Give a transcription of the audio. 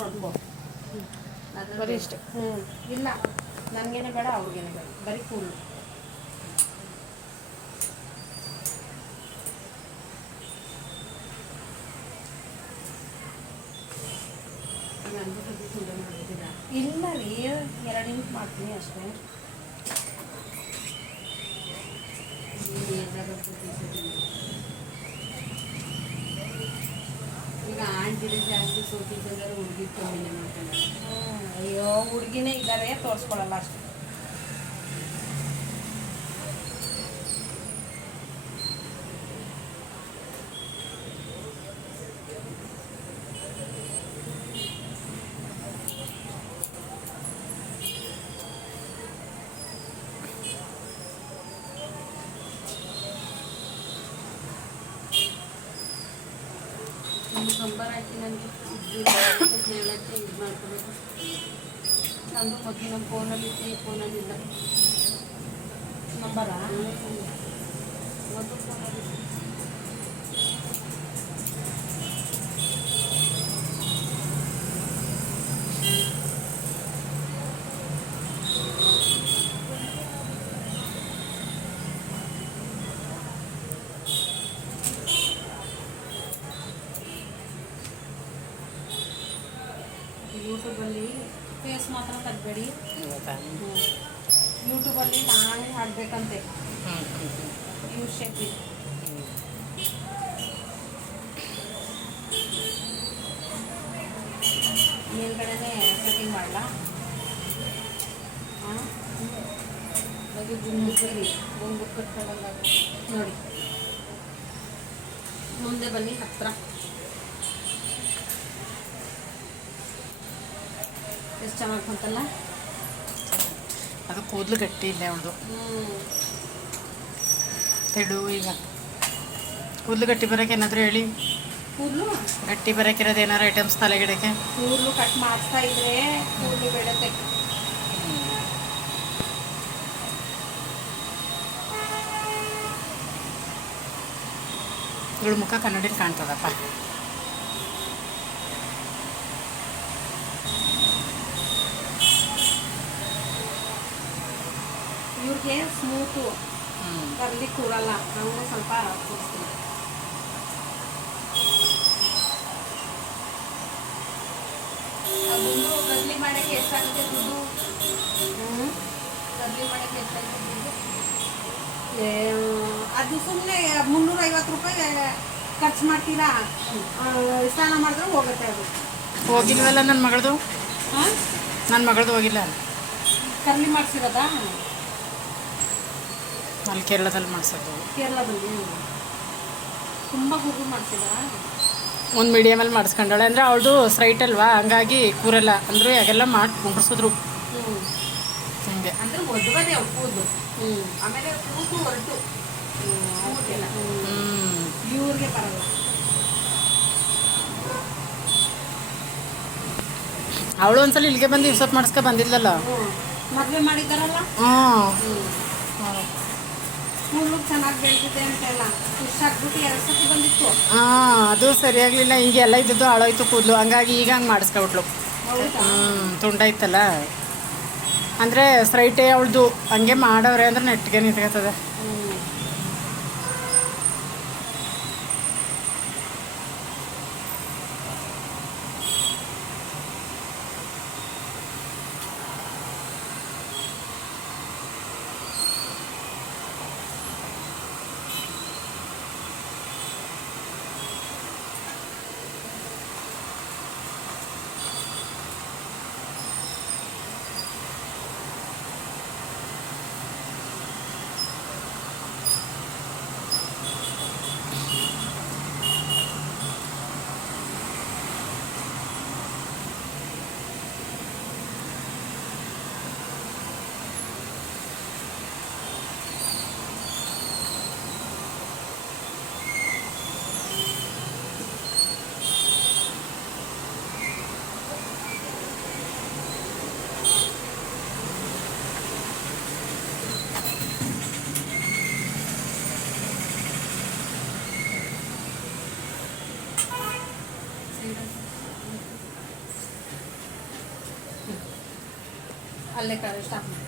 ನೋಡ್ಕೊ. ಬರೀ ಇಷ್ಟೇ. ಇಲ್ಲ ನನಗೇನೆ ಬೇಡ, ಅವ್ರಿಗೇನೆ ಬೇಡ, ಬರೀ ಕೂಳು. ನನಗೂ ಸ್ವಲ್ಪ ಸುಂದರ ಮಾಡಿದ್ದೀರಾ? ಇಲ್ಲ ರೀ, 2 ನಿಮಿಷ ಮಾಡ್ತೀನಿ ಅಷ್ಟೇ. ಈಗ ಆಂಟಿಗೆ ಜಾಸ್ತಿ ಸೋತಿದ್ದಂದ್ರೆ ಹುಡುಗಿ ಕಮ್ಮಿನೇ ಮಾಡ್ತಾರೆ. ಅಯ್ಯೋ ಹುಡುಗಿನೇ ಇದ್ದಾರೆ, ತೋರಿಸ್ಕೊಳಲ್ಲ ಅಷ್ಟೇ. ನಂಬರ್ ಹಾಕಿ ನನಗೆ ಹೇಳಕ್ಕೆ ಇದು ಮಾಡ್ಕೋಬೇಕು. ನಂದು ಮೊದಲು ನಮ್ಮ ಫೋನಲ್ಲಿತ್ತು, ಈ ಫೋನಲ್ಲಿಲ್ಲ. ನಂಬರಾ ಒಂದು ಫೋನಲ್ಲಿ ಯೂಟ್ಯೂಬಲ್ಲಿ ಫೇಸ್ ಮಾತ್ರ ತೆಗಬೇಡಿ. ಯೂಟ್ಯೂಬಲ್ಲಿ ನಾನೇ ಹಾಡಬೇಕಂತೆ ಯೂ ಶೇಪ್ ಇದೆ. ಮೇಲ್ಗಡೆನೇ ಕಟಿಂಗ್ ಮಾಡಲ್ಲ. ಅದು ಗುಂಗುರಲ್ಲಿ ಗುಂಗು ಕಟ್ಕೊಂಡಂಗ ನೋಡಿ. ಮುಂದೆ ಬನ್ನಿ ಹತ್ರ. ಎಷ್ಟು ಚೆನ್ನಾಗಿ ಬಂತಲ್ಲ. ಅದು ಕೂದಲು ಗಟ್ಟಿ ಇಲ್ಲ ಅವಳದು. ತೆಡು ಈಗ ಕೂದಲು ಗಟ್ಟಿ ಬರೋಕೆ ಏನಾದರೂ ಹೇಳಿ. ಕೂದಲು ಗಟ್ಟಿ ಬರೋಕ್ಕಿರೋದು ಏನಾರು ಐಟಮ್ಸ್ ತಲೆಗಿಡಕ್ಕೆ. ಕೂದಲು ಕಟ್ ಮಾಡ್ತಾ ಇದ್ರೆ ಕೂದಲು ಬೆಳೆಯುತ್ತೆ. ಇವಳು ಮುಖ ಕನ್ನಡಿಲಿ ಕಾಣ್ತದಪ್ಪ. ಇವ್ರಿಗೆ ಸ್ಮೂತು ಕರ್ಲಿ ಕೂಡಲ್ಲ. ನಾವು ಸ್ವಲ್ಪ ಕೂರಿಸ್ತೀವಿ. ಅದೊಂದು ಕರ್ಲಿ ಮಾಡೋಕ್ಕೆ ಎಷ್ಟಾಗುತ್ತೆ ದುಡ್ಡು? ಕರ್ಲಿ ಮಾಡೋಕ್ಕೆ ಎಷ್ಟಾಗುತ್ತೆ ದುಡ್ಡು? ಅದು ಸುಮ್ಮನೆ 350 ರೂಪಾಯಿ ಖರ್ಚು ಮಾಡ್ತೀರಾ. ಸ್ನಾನ ಮಾಡಿದ್ರೆ ಹೋಗುತ್ತೆ. ಅದು ಹೋಗಿಲ್ವಲ್ಲ ನನ್ನ ಮಗಳದು. ಹಾಂ, ನನ್ನ ಮಗಳದು ಹೋಗಿಲ್ಲ. ಕರ್ಲಿ ಮಾಡಿಸಿರೋದಾ? ಅಲ್ಲಿ ಕೇರಳದಲ್ಲಿ ಮಾಡಿಸೋದು. ಕೇರಳದಲ್ಲಿ ತುಂಬ ಹುಡುಗ ಮಾಡ್ಸಿದ. ಒಂದು ಮೀಡಿಯಮಲ್ಲಿ ಮಾಡಿಸ್ಕೊಂಡಾಳೆ. ಅಂದರೆ ಅವಳದು ಸ್ಟ್ರೈಟ್ ಅಲ್ವಾ, ಹಂಗಾಗಿ ಕೂರಲ್ಲ. ಅಂದರೂ ಯಾಗೆಲ್ಲ ಮಾಡಿ ಕುಂಡ್ರಿಸಿದ್ರು ಹಂಗೆ. ಅಂದರೆ ಒಡ್ಬದೆ ಅವ್ರು ಕೂದಲು. ಆಮೇಲೆ ಕೂದಲು ಹೊರಟು ಅವ್ರಿಗೆಲ್ಲ ಇವ್ರಿಗೆ ಬರಲ್ಲ. ಅವಳು ಒಂದ್ಸಲ ಇಲ್ಲಿಗೆ ಬಂದು ಇವ್ಸಪ್ ಮಾಡಿಸ್ಕೊ ಬಂದಿಲ್ಲಲ್ಲ. ಮದುವೆ ಮಾಡಿದ್ದಾರಲ್ಲ. ಕೂದಲು ಚೆನ್ನಾಗಿ ಬೆಳೆದಿದೆ ಅಂತೆಲ್ಲ ಖುಷಿಯಾಗ್ಬಿಟ್ಟು 2 ಸತಿ ಬಂದಿತ್ತು. ಅದು ಸರಿಯಾಗಲಿಲ್ಲ. ಹಿಂಗೆ ಎಲ್ಲ ಇದ್ದದ್ದು ಹಾಳೋಯ್ತು ಕೂದಲು. ಹಂಗಾಗಿ ಈಗ ಹಂಗೆ ಮಾಡಿಸ್ಕೊಬಿಟ್ಲು. ತುಂಡಾಯ್ತಲ್ಲ. ಅಂದರೆ ಸ್ಟ್ರೈಟೇ ಅವಳದು. ಹಂಗೆ ಮಾಡವ್ರೆ ಅಂದ್ರೆ ನೆಟ್ಟಿಗೆ ನಿಂತ್ಕೊತದೆ. ಅಲ್ಲೇ ಸ್ಟಾಪ್ ಮಾಡಿ